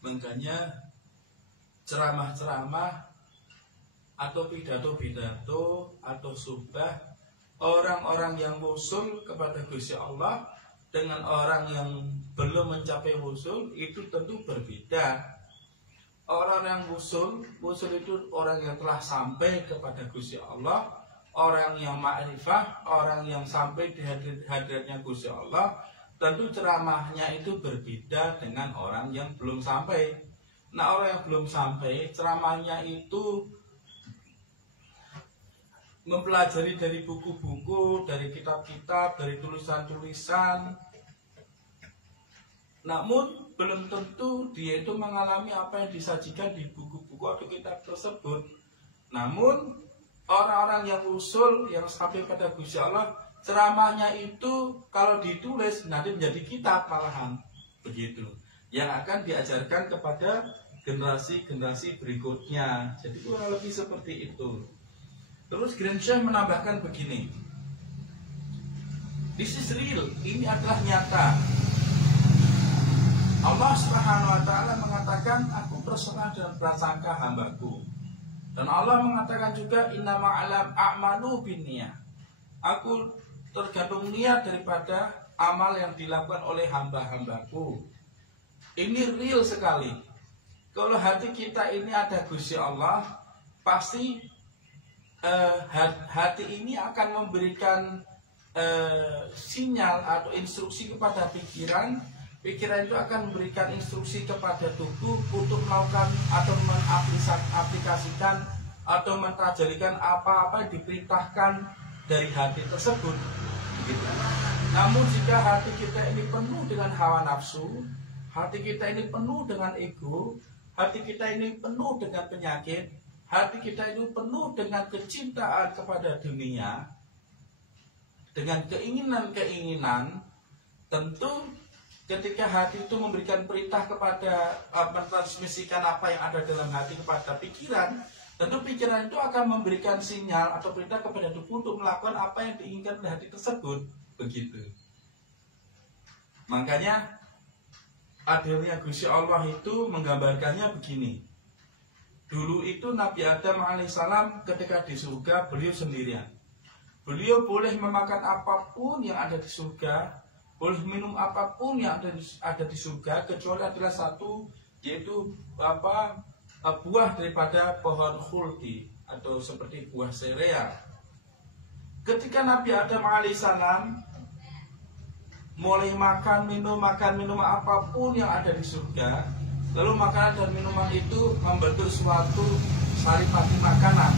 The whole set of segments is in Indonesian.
Makanya ceramah-ceramah atau pidato-pidato atau subah orang-orang yang wusul kepada Gusti Allah dengan orang yang belum mencapai wusul itu tentu berbeda. Orang yang wusul itu orang yang telah sampai kepada Gusti Allah, orang yang ma'rifah, orang yang sampai di hadiratnya Gusti Allah. Tentu ceramahnya itu berbeda dengan orang yang belum sampai. Nah, orang yang belum sampai, ceramahnya itu mempelajari dari buku-buku, dari kitab-kitab, dari tulisan-tulisan. Namun belum tentu dia itu mengalami apa yang disajikan di buku-buku atau kitab tersebut. Namun orang-orang yang usul, yang sampai pada Gusti Allah, ceramahnya itu kalau ditulis nanti menjadi kitab malahan, begitu, yang akan diajarkan kepada generasi-generasi berikutnya. Jadi kurang lebih seperti itu. Terus Grand Syekh menambahkan begini, this is real, ini adalah nyata. Allah Subhanahu wa ta'ala mengatakan, aku berserah dan prasangka hambaku. Dan Allah mengatakan juga, innama alam a'malu binniyah, aku tergantung niat daripada amal yang dilakukan oleh hamba-hambaku. Ini real sekali. Kalau hati kita ini ada Gusti Allah, pasti hati ini akan memberikan sinyal atau instruksi kepada pikiran. Pikiran itu akan memberikan instruksi kepada tubuh untuk melakukan atau mengaplikasikan atau mentajalikan apa-apa yang diperintahkan dari hati tersebut. Namun jika hati kita ini penuh dengan hawa nafsu, hati kita ini penuh dengan ego, hati kita ini penuh dengan penyakit, hati kita ini penuh dengan kecintaan kepada dunia, dengan keinginan-keinginan, tentu ketika hati itu memberikan perintah kepada mentransmisikan apa yang ada dalam hati kepada pikiran, tentu pikiran itu akan memberikan sinyal atau perintah kepada tubuh untuk melakukan apa yang diinginkan oleh hati tersebut, begitu. Makanya adilnya Gusti Allah itu menggambarkannya begini. Dulu itu Nabi Adam alaihissalam ketika di surga beliau sendirian. Beliau boleh memakan apapun yang ada di surga, boleh minum apapun yang ada di surga, kecuali adalah satu, yaitu buah daripada pohon khuldi atau seperti buah sereal. Ketika Nabi Adam alaihissalam mulai makan minum apapun yang ada di surga, lalu makanan dan minuman itu membentuk suatu saripati makanan.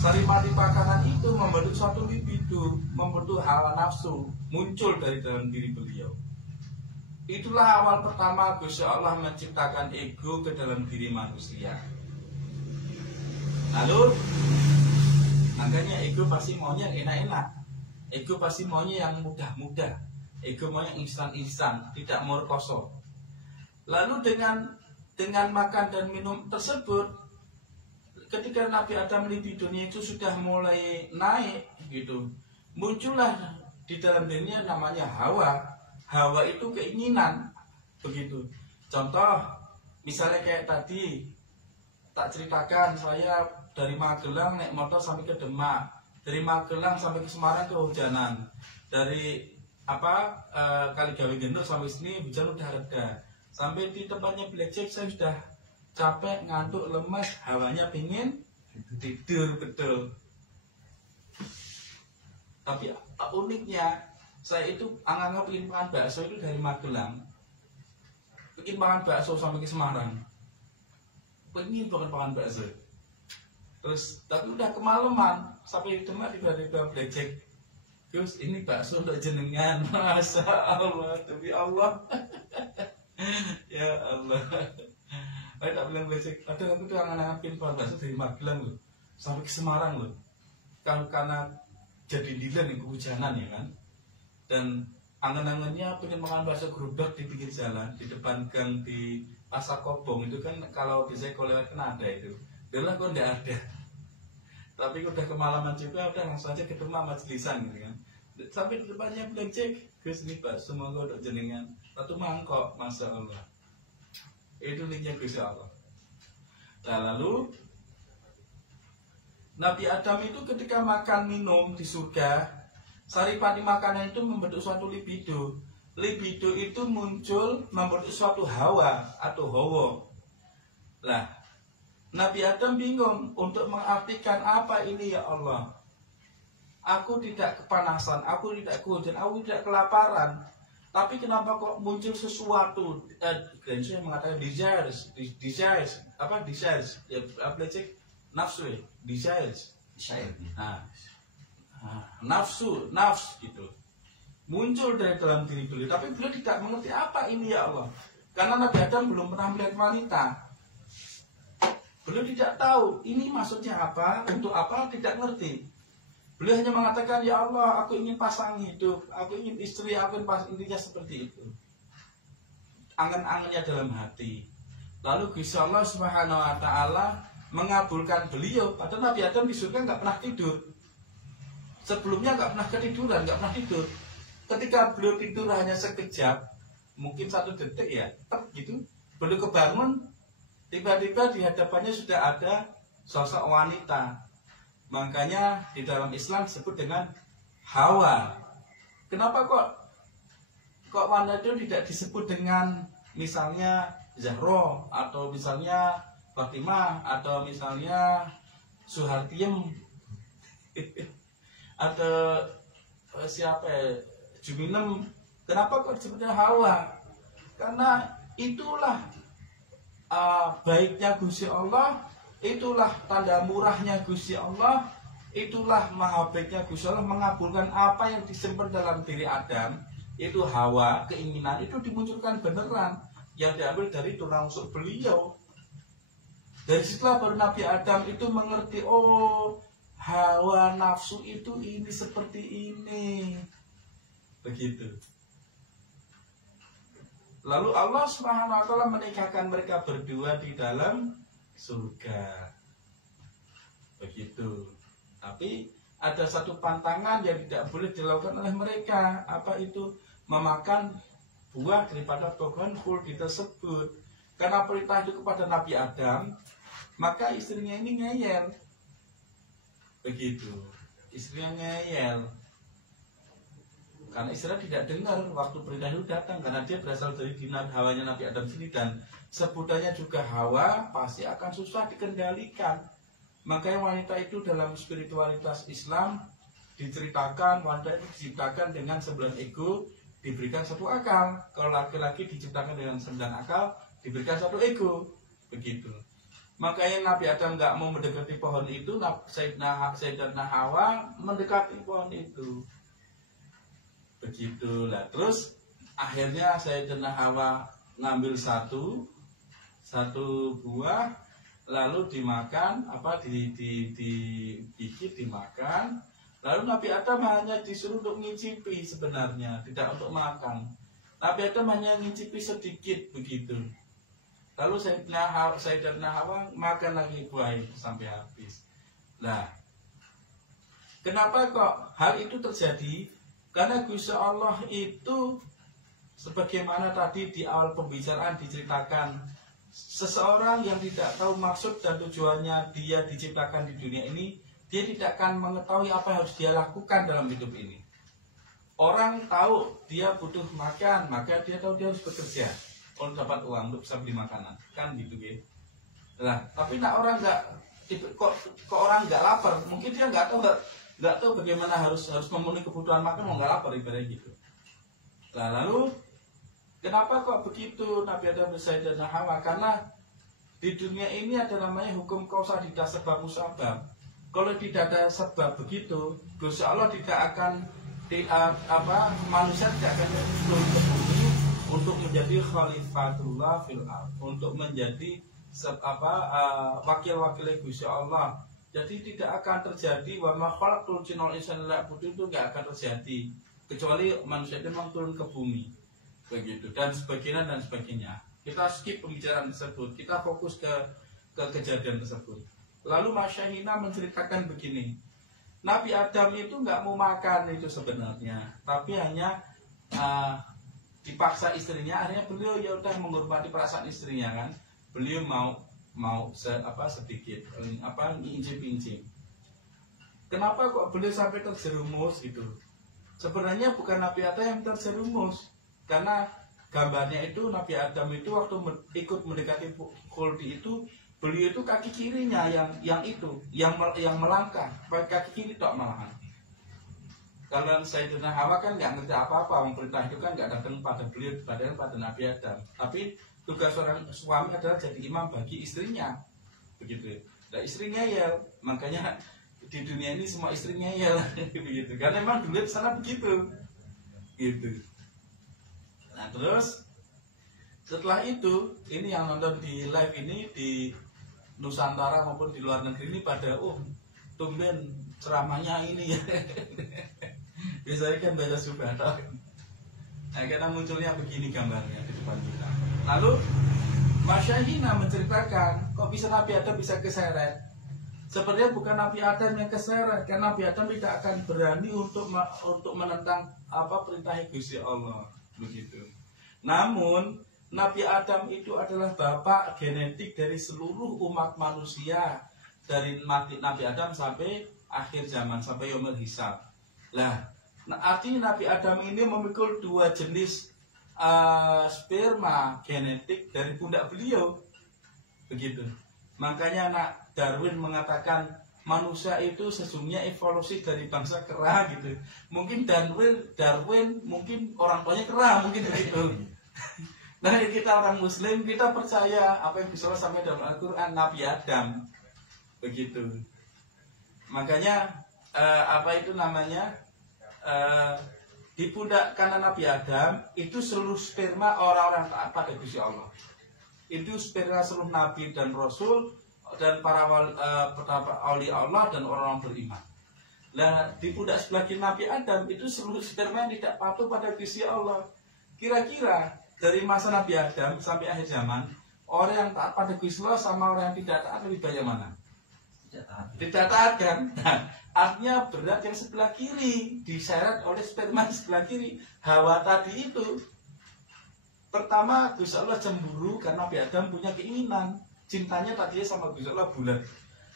Saripati makanan itu membentuk suatu libido, membentuk hawa nafsu muncul dari dalam diri beliau. Itulah awal pertama Gusti Allah menciptakan ego ke dalam diri manusia. Lalu makanya ego pasti maunya enak-enak, ego pasti maunya yang mudah-mudah, ego maunya instan-instan, tidak mau kosong. Lalu dengan makan dan minum tersebut, ketika Nabi Adam libidonya itu sudah mulai naik gitu, muncullah di dalam dirinya namanya hawa. Hawa itu keinginan, begitu. Contoh, misalnya kayak tadi tak ceritakan, saya dari Magelang naik motor sampai ke Demak, dari Magelang sampai ke Semarang kehujanan, dari Kaligawe Gendut sampai sini hujan udah reda, sampai di tempatnya Blackjack saya sudah capek, ngantuk, lemas, hawanya pingin tidur betul. Tapi uniknya saya itu angan-angan pengen makan bakso itu dari Magelang, pengen makan bakso sampai ke Semarang, pengen banget makan bakso. Terus tapi udah kemalaman sampai di Demak tiba-tiba Blackjack, Gus ini bakso untuk jenengan. Masya Allah, demi Allah. Ya Allah. Saya tak bilang Blackjack, ada aku tuh angan-angan pengen makan bakso dari Magelang loh sampai ke Semarang loh, karena jadi dilan yang kehujanan ya kan. Dan angan-angannya pengen makan bakso gerobak di pinggir jalan, di depan gang di Pasar Kobong itu kan, kalau bisa lewat kan ada itu. Biarlah kok enggak ada. Tapi udah kemalaman juga, udah langsung aja ketemu majlisan gitu kan. Sampai di depannya Blackjack, Gus ini bakso monggo untuk jenengan. Satu mangkok, Masya Allah. Itu niknya Gusti Allah. Nah, lalu Nabi Adam itu ketika makan minum di surga, saripati makanan itu membentuk suatu libido. Libido itu muncul membentuk suatu hawa atau hawa. Lah, Nabi Adam bingung untuk mengartikan apa ini ya Allah. Aku tidak kepanasan, aku tidak kehujanan, aku tidak kelaparan. Tapi kenapa kok muncul sesuatu? Saya mengatakan desires, ya, nafsu ya, desires. Nafsu gitu. Muncul dari dalam diri beliau, tapi beliau tidak mengerti apa ini ya Allah. Karena Nabi Adam belum pernah melihat wanita. Beliau tidak tahu ini maksudnya apa, untuk apa, tidak ngerti. Beliau hanya mengatakan, ya Allah, aku ingin pasang hidup, aku ingin istri, aku ingin pasang, intinya seperti itu. Angan-angannya dalam hati. Lalu Gusti Allah Subhanahu Wa Taala mengabulkan beliau. Padahal Nabi Adam di surga nggak pernah tidur. Sebelumnya nggak pernah ketiduran, nggak pernah tidur. Ketika beliau tidur hanya sekejap, mungkin 1 detik ya, gitu. Beliau kebangun, tiba-tiba di hadapannya sudah ada sosok wanita. Makanya di dalam Islam disebut dengan Hawa. Kenapa kok wanita itu tidak disebut dengan misalnya Zahra atau misalnya Fatimah atau misalnya Suhartiem atau siapa ya, Juminem? Kenapa kok disebutnya Hawa? Karena itulah baiknya Gusti Allah. Itulah tanda murahnya Gusti Allah. Itulah maha baiknya Gusti Allah mengabulkan apa yang disimpan dalam diri Adam. Itu hawa, keinginan itu dimunculkan beneran, yang diambil dari tulang rusuk beliau. Dari situlah baru Nabi Adam itu mengerti, oh hawa nafsu itu ini seperti ini. Begitu. Lalu Allah Subhanahu Wa Taala menikahkan mereka berdua di dalam surga. Begitu. Tapi ada satu pantangan yang tidak boleh dilakukan oleh mereka. Apa itu? Memakan buah daripada pohon khuldi tersebut. Karena perintah itu kepada Nabi Adam, maka istrinya ini ngeyel. Begitu. Istrinya ngeyel. Karena istrinya tidak dengar waktu perintah itu datang, karena dia berasal dari dinar hawanya Nabi Adam sendiri, dan sebutannya juga hawa, pasti akan susah dikendalikan. Makanya wanita itu dalam spiritualitas Islam diceritakan, wanita itu diciptakan dengan 9 ego, diberikan 1 akal. Kalau laki-laki diciptakan dengan 9 akal, diberikan 1 ego. Begitu. Makanya Nabi Adam nggak mau mendekati pohon itu, Sayyidatina Hawa mendekati pohon itu. Begitulah. Terus akhirnya Sayyidatina Hawa ngambil satu buah, lalu dimakan, digigit, dimakan. Lalu Nabi Adam hanya disuruh untuk ngicipi sebenarnya, tidak untuk makan. Nabi Adam hanya ngicipi sedikit begitu. Lalu Sayyidatina Hawa makan lagi buah itu sampai habis. Nah, kenapa kok hal itu terjadi? Karena Gusti Allah itu, sebagaimana tadi di awal pembicaraan diceritakan, seseorang yang tidak tahu maksud dan tujuannya dia diciptakan di dunia ini, dia tidak akan mengetahui apa yang harus dia lakukan dalam hidup ini. Orang tahu dia butuh makan, maka dia tahu dia harus bekerja untuk dapat uang untuk bisa beli makanan, kan gitu ya. Nah, tapi orang kok orang nggak lapar, mungkin dia nggak tahu bagaimana harus memenuhi kebutuhan makan, mau nggak lapar ibaratnya gitu. Nah, lalu kenapa kok begitu Nabi Adam dan Sayyidatina Hawa? Karena di dunia ini ada namanya hukum kausalitas sebab musabab. Kalau tidak ada sebab begitu, Gusti Allah tidak akan manusia tidak akan turun ke bumi untuk menjadi khalifatullah fil ardh, untuk menjadi wakil-wakil Gusti Allah. Jadi tidak akan terjadi wa ma khalaqtul jinna wal insa illa liya'budun, itu enggak akan terjadi kecuali manusia itu memang turun ke bumi. Begitu, dan sebagainya. Kita skip pembicaraan tersebut, kita fokus ke kejadian tersebut. Lalu Masyahina menceritakan begini, Nabi Adam itu nggak mau makan itu sebenarnya, tapi hanya dipaksa istrinya, akhirnya beliau ya udah menghormati perasaan istrinya kan, beliau mau sedikit incip-incip. Kenapa kok beliau sampai terjerumus gitu? Sebenarnya bukan Nabi Adam yang terjerumus, karena gambarnya itu Nabi Adam itu waktu ikut mendekati khuldi itu, beliau itu kaki kirinya yang melangkah, pakai kaki kiri tok malahan. Kalau Sayyidina Hawa kan nggak ngerti apa-apa, perintah itu kan nggak datang pada beliau, padahal pada Nabi Adam. Tapi tugas seorang suami adalah jadi imam bagi istrinya, begitu. Nah, istrinya ya, makanya di dunia ini semua istrinya ya begitu. Karena memang dulu di sana begitu, gitu. Nah terus setelah itu, ini yang nonton di live ini di Nusantara maupun di luar negeri ini pada tumben ceramahnya ini ya. Biasanya kan baca subhanallah. Nah, karena munculnya begini gambarnya di depan kita. Lalu Masyahina menceritakan kok bisa Nabi Adam bisa keseret. Sebenarnya bukan Nabi Adam yang keseret, karena Nabi Adam tidak akan berani untuk menentang perintah Gusti Allah, begitu. Namun Nabi Adam itu adalah bapak genetik dari seluruh umat manusia, dari Nabi Adam sampai akhir zaman, sampai yaumul hisab. Lah, artinya Nabi Adam ini memikul dua jenis sperma genetik dari pundak beliau, begitu. Makanya Darwin mengatakan manusia itu sesungguhnya evolusi dari bangsa kera gitu. Mungkin Darwin mungkin orang tuanya kera, mungkin begitu. Nah, kita orang Muslim, kita percaya apa yang disampaikan dalam Al-Quran Nabi Adam, begitu. Makanya di pundak kanan Nabi Adam itu seluruh sperma orang-orang taat pada Gusti Allah. Itu sperma seluruh Nabi dan Rasul dan para wali Allah dan orang-orang beriman. Nah, di pundak sebelah kiri Nabi Adam itu seluruh sperma yang tidak patuh pada Gusti Allah. Kira-kira dari masa Nabi Adam sampai akhir zaman, orang yang taat pada Gusti Allah sama orang yang tidak taat lebih banyak mana? Tidak taat kan? Nah, artinya berat yang sebelah kiri diseret oleh sperma sebelah kiri. Hawa tadi itu pertama Gusti Allah cemburu karena Nabi Adam punya keinginan, cintanya tadinya sama Gusti Allah bulat.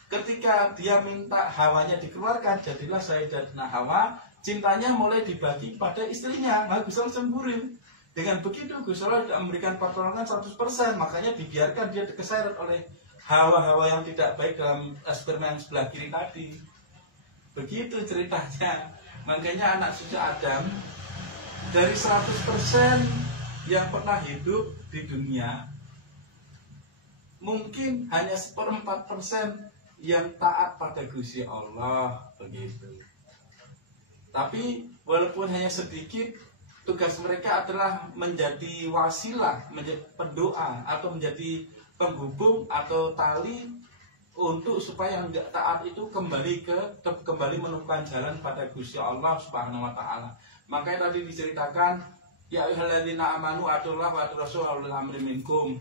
Ketika dia minta hawanya dikeluarkan, jadilah Sayyidatina Hawa, cintanya mulai dibagi pada istrinya. Nah, Gusti Allah cemburu. Dengan begitu Gusti Allah tidak memberikan pertolongan 100%, makanya dibiarkan dia keseret oleh hawa-hawa yang tidak baik dalam sperma yang sebelah kiri tadi. Begitu ceritanya. Makanya anak cucu Adam dari 100% yang pernah hidup di dunia, mungkin hanya 1/4% yang taat pada Gusti Allah, begitu. Tapi walaupun hanya sedikit, tugas mereka adalah menjadi wasilah, menjadi pendoa atau menjadi penghubung atau tali untuk supaya yang tidak taat itu kembali menemukan jalan pada Gusti Allah Subhanahu wa taala. Makanya tadi diceritakan, ya ayyuhalladzina amanu atullaha wa atur-rasul ulil amri minkum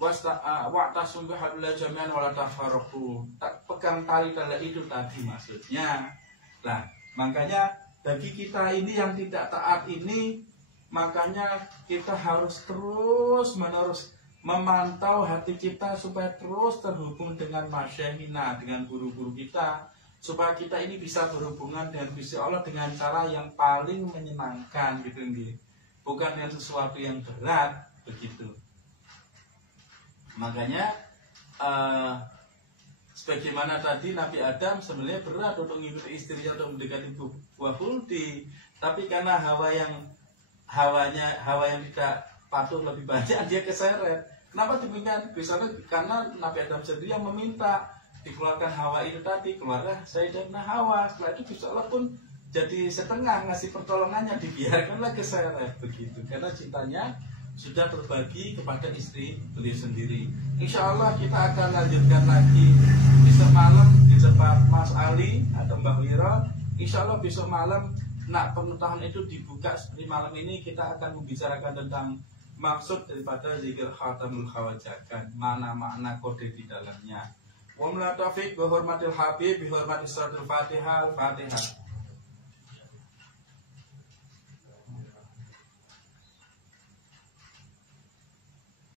wa'tasim bihablillah jami'an wa la tafarraqu. Pegang tali itu tadi maksudnya. Nah, makanya bagi kita ini yang tidak taat ini, makanya kita harus terus-menerus memantau hati kita supaya terus terhubung dengan masyaykhina, dengan guru-guru kita, supaya kita ini bisa berhubungan dengan Gusti Allah dengan cara yang paling menyenangkan gitu, bukan dengan sesuatu yang berat, begitu. Makanya sebagaimana tadi Nabi Adam sebenarnya berat untuk mengikuti istrinya untuk mendekati buah khuldi, tapi karena hawa yang tidak patuh lebih banyak, dia keseret. Kenapa demikian? Misalnya karena Nabi Adam sendiri yang meminta dikeluarkan hawa itu tadi, keluarlah Sayyidatina Hawa. Setelah itu Gusti Allah pun jadi setengah ngasih pertolongannya, dibiarkanlah keseret, begitu. Karena cintanya sudah terbagi kepada istri beliau sendiri. Insya Allah kita akan lanjutkan lagi besok malam di tempat Mas Ali atau Mbak Wira. Insya Allah besok malam pengetahuan itu dibuka seperti malam ini. Kita akan membicarakan tentang maksud daripada zikir khatamul khawajakan, mana makna kode di dalamnya. Wa min taufiq bi hurmatil habib bi hurmati suratul Fatihah. Al-Fatihah.